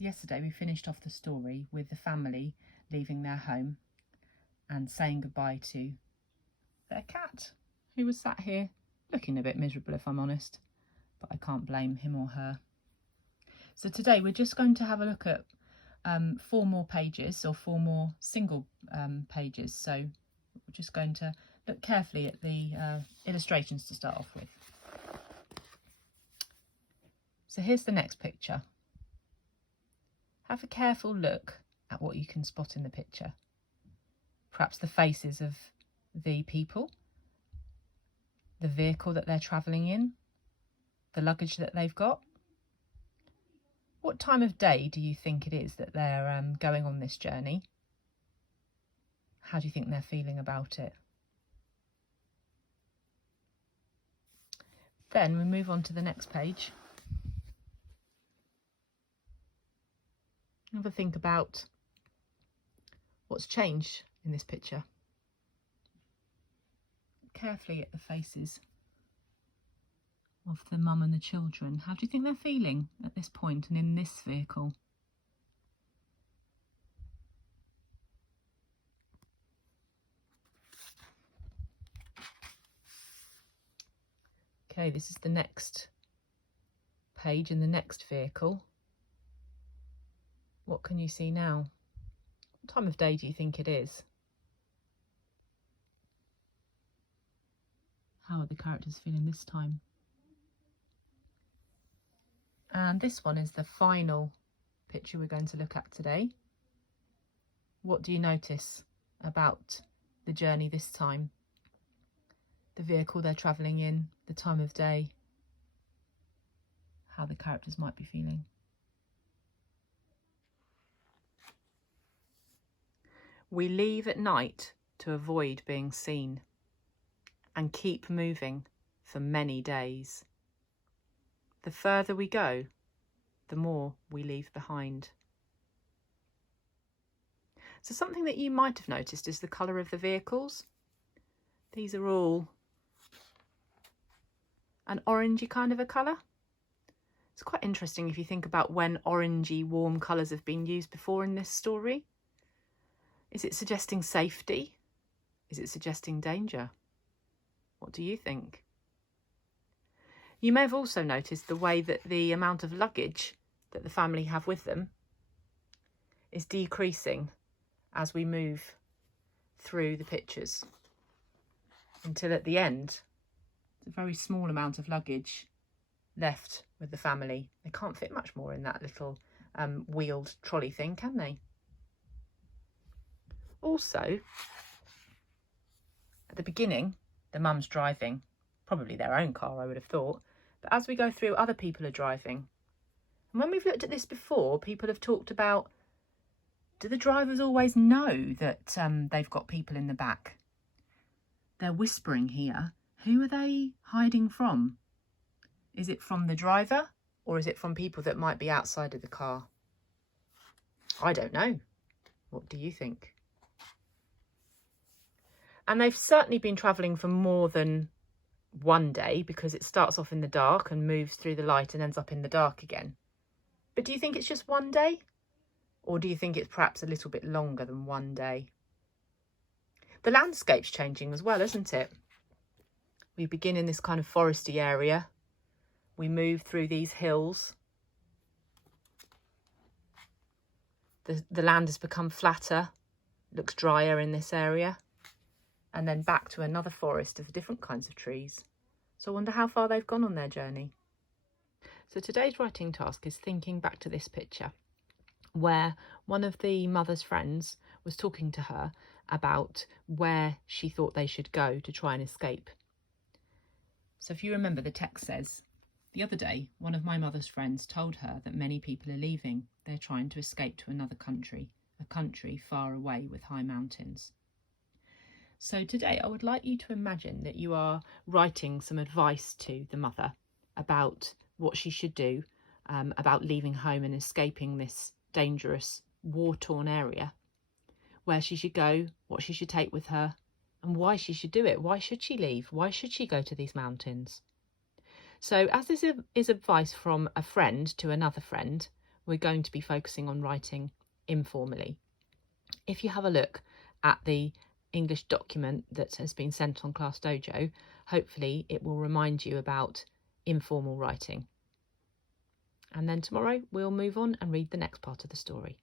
So yesterday we finished off the story with the family leaving their home and saying goodbye to their cat, who was sat here looking a bit miserable, if I'm honest, but I can't blame him or her. So today we're just going to have a look at 4 more pages, or 4 more single pages. So we're just going to look carefully at the illustrations to start off with. So here's the next picture. Have a careful look at what you can spot in the picture. Perhaps the faces of the people, the vehicle that they're travelling in, the luggage that they've got. What time of day do you think it is that they're going on this journey? How do you think they're feeling about it? Then we move on to the next page. Have a think about what's changed in this picture. Carefully at the faces of the mum and the children. How do you think they're feeling at this point and in this vehicle? Okay, this is the next page in the next vehicle. What can you see now? What time of day do you think it is? How are the characters feeling this time? And this one is the final picture we're going to look at today. What do you notice about the journey this time? The vehicle they're travelling in, the time of day, how the characters might be feeling. We leave at night to avoid being seen and keep moving for many days. The further we go, the more we leave behind. So something that you might have noticed is the colour of the vehicles. These are all an orangey kind of a colour. It's quite interesting if you think about when orangey warm colours have been used before in this story. Is it suggesting safety? Is it suggesting danger? What do you think? You may have also noticed the way that the amount of luggage that the family have with them is decreasing as we move through the pictures, until at the end, there's a very small amount of luggage left with the family. They can't fit much more in that little wheeled trolley thing, can they? Also, at the beginning, the mum's driving, probably their own car, I would have thought. But as we go through, other people are driving. And when we've looked at this before, people have talked about, do the drivers always know that they've got people in the back? They're whispering here. Who are they hiding from? Is it from the driver, or is it from people that might be outside of the car? I don't know. What do you think? And they've certainly been travelling for more than one day, because it starts off in the dark and moves through the light and ends up in the dark again. But do you think it's just one day? Or do you think it's perhaps a little bit longer than one day? The landscape's changing as well, isn't it? We begin in this kind of foresty area. We move through these hills. The land has become flatter, looks drier in this area. And then back to another forest of different kinds of trees. So I wonder how far they've gone on their journey. So today's writing task is thinking back to this picture, where one of the mother's friends was talking to her about where she thought they should go to try and escape. So if you remember, the text says, the other day, one of my mother's friends told her that many people are leaving. They're trying to escape to another country, a country far away with high mountains. So today I would like you to imagine that you are writing some advice to the mother about what she should do about leaving home and escaping this dangerous war-torn area, where she should go, what she should take with her, and why she should do it. Why should she leave? Why should she go to these mountains? So as this is advice from a friend to another friend, we're going to be focusing on writing informally. If you have a look at the English document that has been sent on Class Dojo, hopefully it will remind you about informal writing. And then tomorrow we'll move on and read the next part of the story.